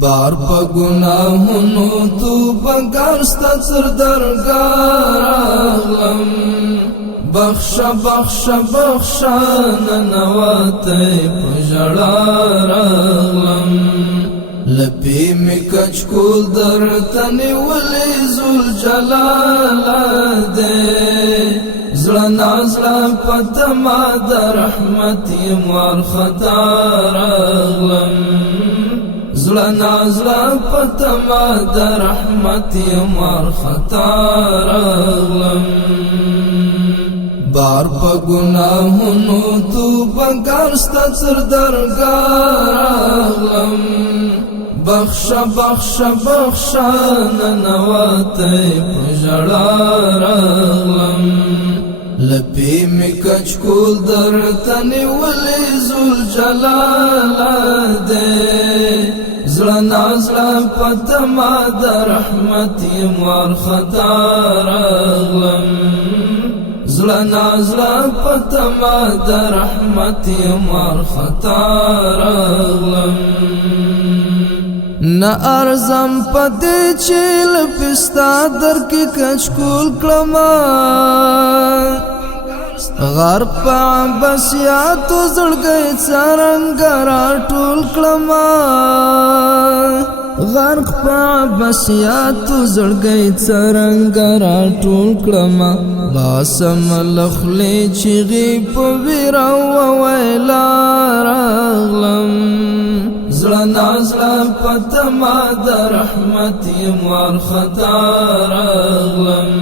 بار پا گناہونو توبہ گارستا سر درگار آغلم بخشا بخشا بخشا ننواتی پجڑار آغلم لپی می کچ کول در تنی ولی زول جلالا دے زلنا زلا پتما در رحمتی موار خطار آغلم زلنا زلا پتما در رحمتی موار خطار آغلم بار پا گناہونو توبہ گارستا سر درگار آغلم بخشا بخشا بخشا ننواتی پجڑار آغلم لپی می کچ کول در تنی ولی زول جلالا دے زلنا زلا پتما در رحمتی موار خطار آغلم زلنا زلا پتما در رحمتی موار خطار آغلم نا ارزم پدی چیل پستا در کی کچ کول کلما غرب پا عباسیاتو زڑگئی سرنگرا ٹول کلما غرق پا عباسیاتو زڑگئی سرنگرا ٹول کلما باسم لخلی چیغی پا ویرا و ویلار آغلم زلنا زلا پتما در رحمتی موار خطار آغلم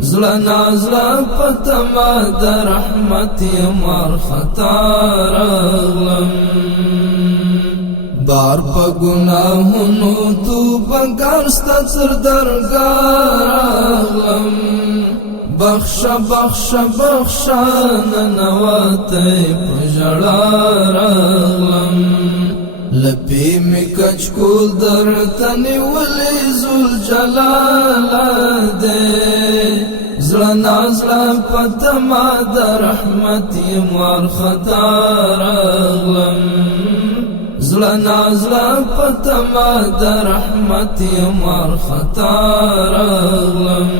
زلنا زلا پتما در رحمتی موار خطار آغلم بار پا گناہونو توبہ گارستا سر درگار آغلم بخشا بخشا بخشا ننواتی پجڑار آغلم لپی می کچ کول در تنی ولی زول جلالا دے زلنا زلا پتما در رحمتی موار خطار آغلم زلنا زلا پتما در رحمتی موار خطار آغلم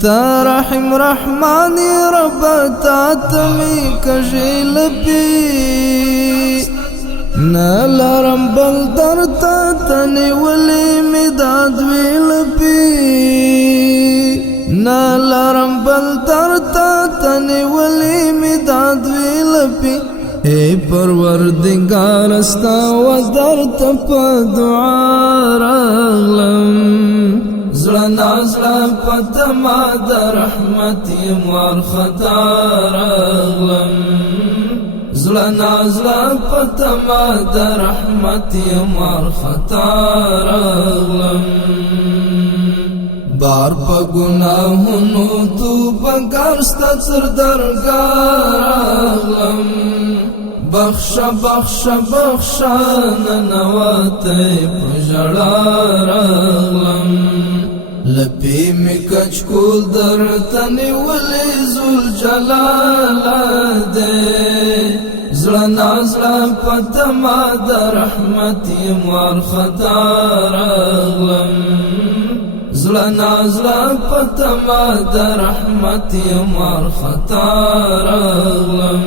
تا رحم رحمانی رب تا تمی کجیل پی نالرم بل در تا تنی ولی مداد ویل پی نالرم بل در تا تنی ولی مداد ویل پی اے پروردگار استا و در تپا دعار آغلم زلنا زلا پتما در رحمتی موار خطار آغلم زلنا زلا پتما در رحمتی موار خطار آغلم بار پا گناہونو توبہ گارستا سر درگار آغلم بخشا بخشا بخشا ننواتی پجڑار آغلم لپی می کچ کول در تنی ولی زول جلالا دے زلنا زلا پتما در رحمتی موار خطار آغلم زلنا زلا پتما در رحمتی موار خطار آغلم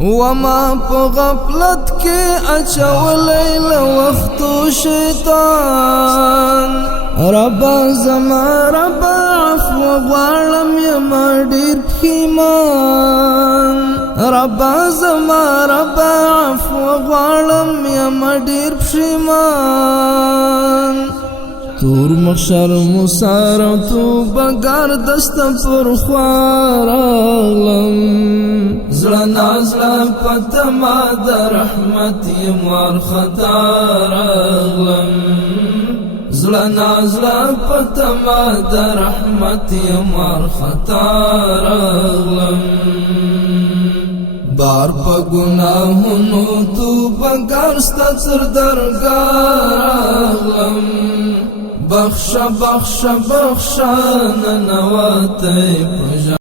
وما پا غفلت کی اچولی لوختو شیطان ربا زما ربا عفو غوالم یما دیر پخیمان ربا زما ربا عفو غوالم یما دیر پخیمان تور مخشر مسار توبہ گار دستا پر خوار آغلم زلنا زلا پتما در رحمتی موار خطار آغلم زلنا زلا پتما در رحمتی موار خطار آغلم بار پا گناہونو توبہ گارستا سر درگار آغلم بخشا بخشا بخشا ننواتی پجڑار